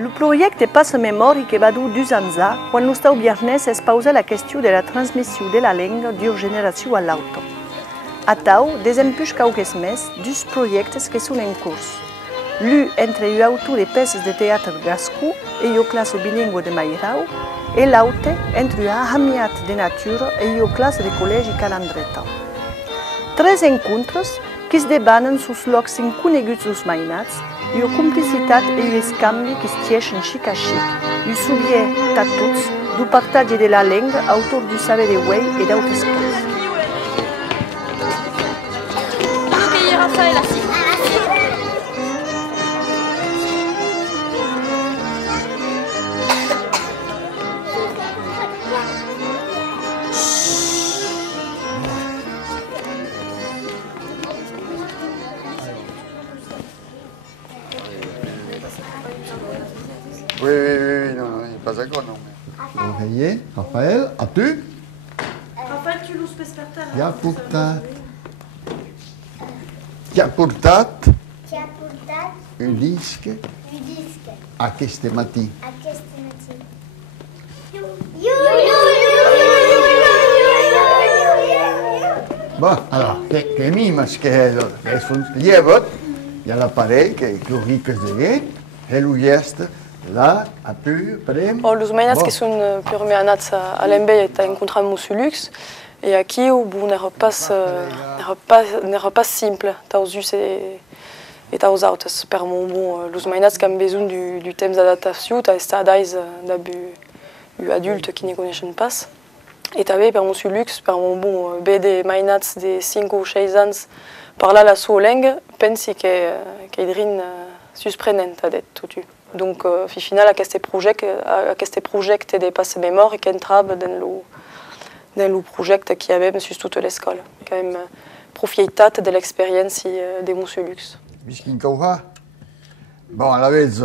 Le progetto Passe-Memori che va du 2 ans quando sta viernes es pausa la question de la transmission de la langue d'une génération à l'autre. A tau, desempuix cauques mes, dus projectes que sont en cours. L'un entre les auteurs de peces de théâtre gascou et la classe bilingue de Mairau, et l'autre entre les amiat de nature et la classe de collège Calandreta. 3 encontres qui se débattent sur les locs inconeguts dos mainats, la complicitat et les scambi qui se tiennent chic à chic, le sujet à tous du partage de la langue autour du savoir de way et d'autres choses. Oui, non, il n'est pas d'accord, non. Oreiller, Raphaël, as-tu? Raphaël, tu l'us pespertar. Ti ha portat Ti ha portat un disque un disc aquest matí. aquest matí. Bon, alors, que mimes que es llevat, hi ha l'aparell que lo riques de guet, el gest, là, a pu, prem... Los mainats que són purament anats a l'embei et a encontrat Mussulux, et aquí n'era pas simple, taus us et taus autes, per mon los mainats que han besoin du temps d'adaptació, ta estadais d'abu adulte qui ne coneixen pas. Et també per Mussulux, per mon BD mainats de 5 o 6 anys, parlar la sua langue, pensi que idrin susprenent a det totu. Donc, fi final, aquest projecte de Passe-Memori que entrava dans le projecte qui avait sur toute l'école, qui a profité de l'expérience de Mussulux. Visquin cauha? Bon, a la vez,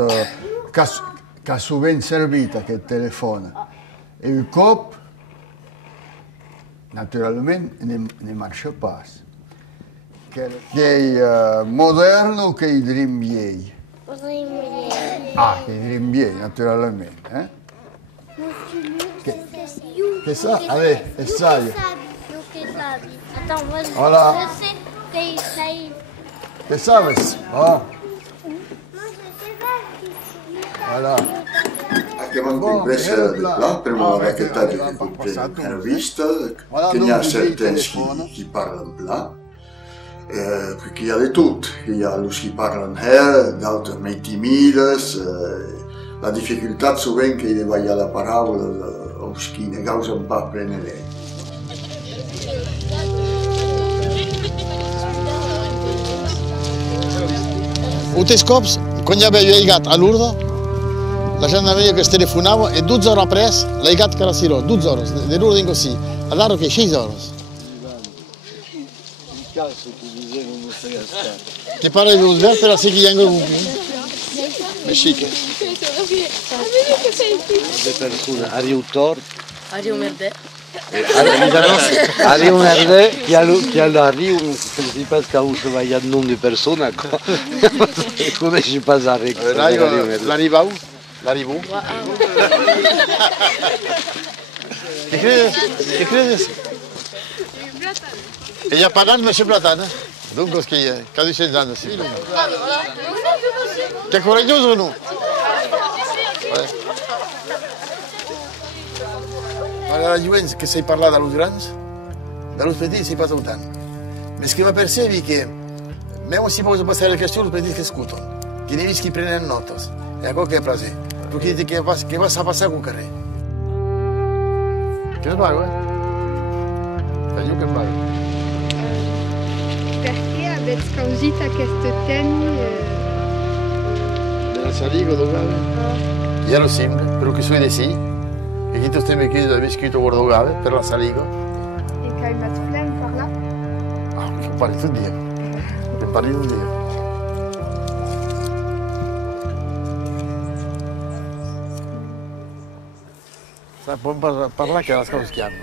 qu'ha sovint servit aquest telèfon. E un cop, naturalment, ne marxa pas. Que modern o que idrim viei? Ah, che rinvieni, naturalmente. Che sa? Allez, e sai. Voilà. Che sabes? Ah. Voilà. Anche manco impressa del plan, prima che tagli una vista, che ne ha certains qui parlent plan. Perché il y a de tout. Il y a ceux qui parlent her, d'autres més timides. La difficultat souvent que de veure la paraula o qui ne causen pas prendre-la. Uns cops, quan ja havia llegat a Lourdes, la gent havia que es telefonava i 12 hores après, l'ha llegat que era Siró, 12 hores, de Lourdes in così, a dare che 6 hores. Ti pare di svelto la sigla in gruppo? Mexique. De persone, Ariu Tort. Ariu Merde. Ariu Merde, qui a l'Ariu, je ne sais pas où se va, il y a de nom de personnes. Je ne connais pas Ariu Merde. L'arrivau? L'arrivau? Che credes? E gli ha parlato invece Platana? Dunque che sta dicendo sì. Ti è coraggioso o no? Allora la Juventus che sei parlata allo grande, dallo spedito si parla tanto. Ma scrive per sé che non si può passare le questioni per dire che scutono, che devi che prendere note. E a qualche frase, perché che va a passare con carre. Che ne pago, Fai io che pago. Perché avete scausito questo tema? Della saligo dove? Io ero sempre, però che sono di sì, e chi tu stai mi chiedendo avevi scritto dove per la saligo. E che hai fatto flemme par là? Ah, che parli tu Dio. Che parli tu Dio. Puoi parlare che la cosa si chiama.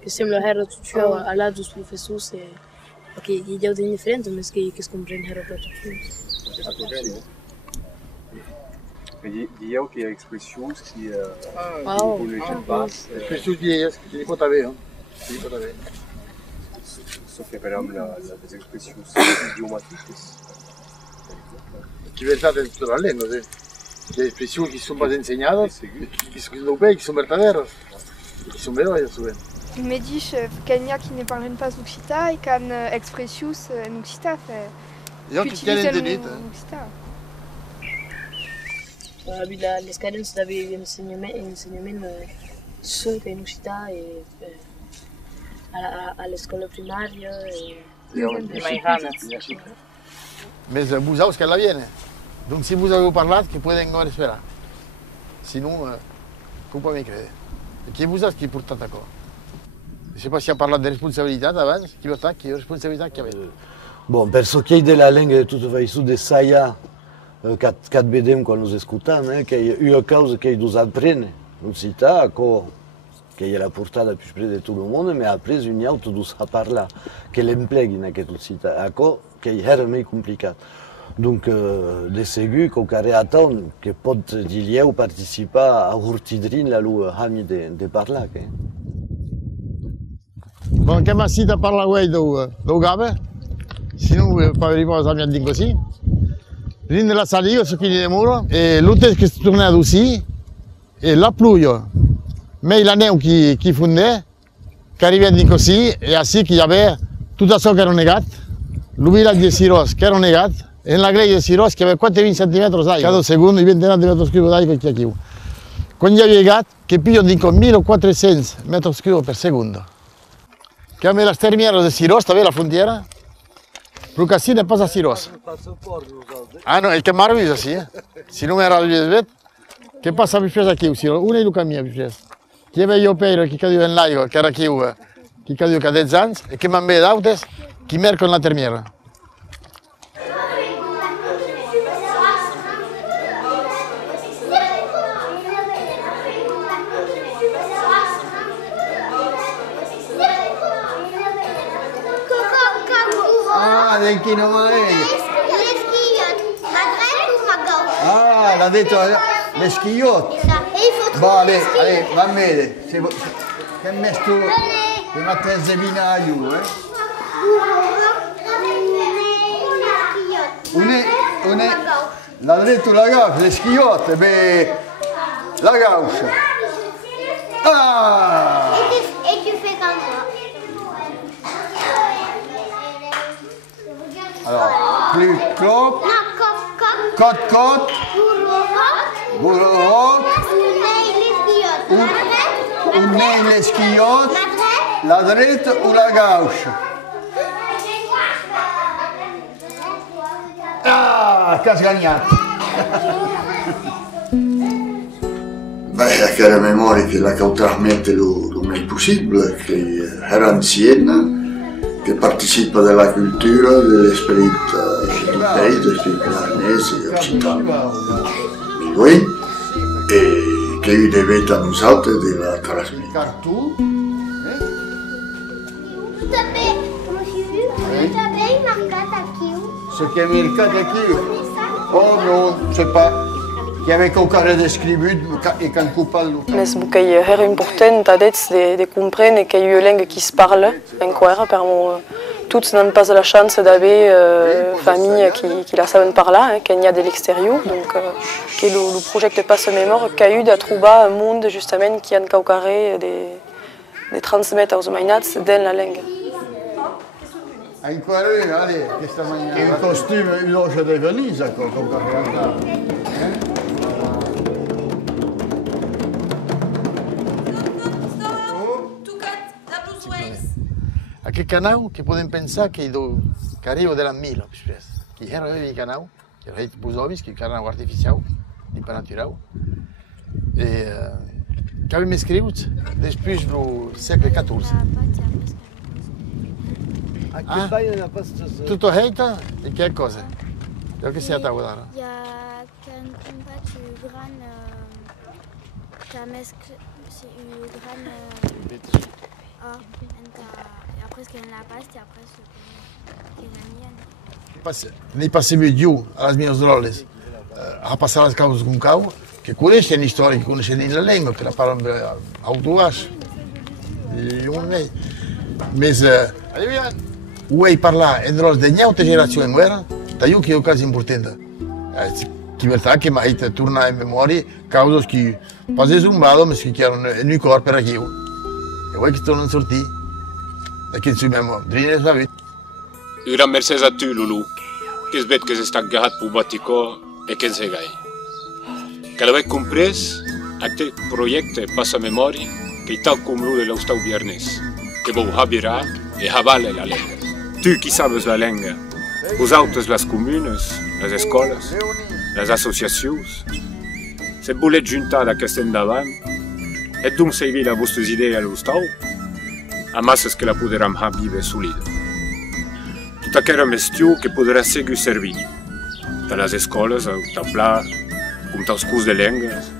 Que sembla här att du har alla dos professors okej, jag är different men ska ju komprehender och prata. Dieu que a expressões que Wow. não legem pas. Expressões vieillas que não pode haver, não pode haver. Sauf que par exemple as expressões idiomáticas. Que verdade de todas as línguas, ¿eh? Que hay expresiones que son más enseñadas, que son européennes, qui sont verdaderas, qui sont meilleures souvent. Me diz Kenya qui ne parlent pas Uxita et can expressius en Uxita fait. Et qui tiennent de nuit. Uxita. Les cadences d'avait enseignement sont en Uxita et à l'école primaire et Mais vous savez qu'elle la vienne. Donc si vous avez parlé, que pueden no esperar. Sinon, faut pas me creure. Et qui vous a qui porte d'accord. Je ne sais pas si on parle de responsabilité avant, qui va qui responsabilité qui avait. Bon, penso che della lingua di tutto vai su de saia cat vedem quando nos escutam, che è una causa che nos apprende, non si sta che è la portata più près de tutto il mondo, ma ha preso un auto dus a parla che l'impieghi in questo città, che era meglio complicato. Donc, de segur, con careaton, che pot diglieu participa a urtidrin la lua hami de parla, che. Bon, che ma si da parla guai do gabe, sinon pas riposa mia din così. Rinde la salio su chini de muro, e l'ute che torna aussi, e la pluio. Mais la neu qui fondait, qui arrivait din così, e ainsi qu'il y avait tout ça qui era negat, le village de Siros qui era negat, e la greia de Siros che aveva quanti 20 cm d'acqua, cada secondo 20 cm d'acqua che aquí. Quando io llegat, che piglio dico 1400 m3 per secondo. Che a me la stermiera de Siros, t'avais la frontiera? Lucassi ne passa a Siros. Ah no, è che maravilloso, sì. Se non era il che passa più preso qui, Siros, una è Luca mia più preso. Che avevo io per che caduva in lago, che era qui, che caduva a 10 anni, e che mi hanno d'autes, che mercono la termiera. Ah, del Chino Maele. Ah, l'ha detto le schigliotte. Vale, va bene. Che hai messo una terzemina a giù, l'ha detto la gaucha, le schigliotte, beh, la gaucha. Ah! Et tu fais comme moi. Alors, plus clop, Non, coq, cote, bourreau, un nez les schigliotte, la drette ou la gauche. Ah, che has gagnato. Beh, la chiara memoria che la cautramente lo più possibile, che era ancienne, che participa della cultura, dell'esperienza du pays, dell'esperienza milanese e occitano minuit, e che lui deve a nous autres de la trasmettere. Cartù. Tout à fait marqué aqui. Ce qui est marqué aquí. Oh non, je sais pas. Che aveva ancora descritto e che coupal. Mais qu'ei era important adets de comprendre qu'il y a une langue qui se parle encore, per tous n'ont pas la chance d'avoir famille qui la savent parler, qu'il y a de l'extérieur, donc que le projet passe mémoire qu'il y a eu de trouver un monde justement qui a encore de transmettre aux mainats dans la langue. Ancora, allez, questa maniera. Il costume unoce di Venise, con A che canau che podem pensare che arriva della Mila, che era il canau, che era il Busovis, che è il canau artificiale, di Panatural, e che abbiamo scritto després del secolo XIV. Tutto heita e che cosa? Che si è a guardare? Il y a un combat du gran c'est une grande après ce qu'elle la passe et après ce qu'elle la mienne. Nei passivi giù alle mie rolle, a passar les causes com cau, que coneixen història, que coneixen la llengua, que la parlen autobàs. Més ho vaig parlar entre les de nyauta generació en guerra, t'aiu que és quasi important. Que veritat que m'ha dit tornar en memòria causes que pas desumbado, mas que erano en un cor per aquí. E vuoi che tornano a sortire? Da che ci abbiamo drine sa vita. Un gran mercès a tu, Lulu, que és bet que s'està agarrat per Baticó e que ens segai. Que l'avec comprès, aquest projecte passa memòria que tal com lo de l'Austau Viernes, que vau habirà e havale la lenga. Tu qui sabes la lenga, vosaltres les comunes, les escoles, les associacions, se voleu juntar d'aquest endavant, et donc servir les vostres idees a l'Austau, a masses que la podrem vive solida. Tota aquella mestiu que podrà seguir servir, de les escoles, al tablar, com dels curs de lengues,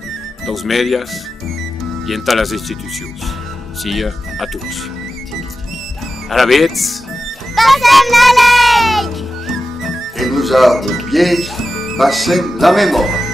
dels mèdies i en les institucions, sia a tots. Ara veig... Passem la llei! Et nous, aux pieds, passem la mémoire.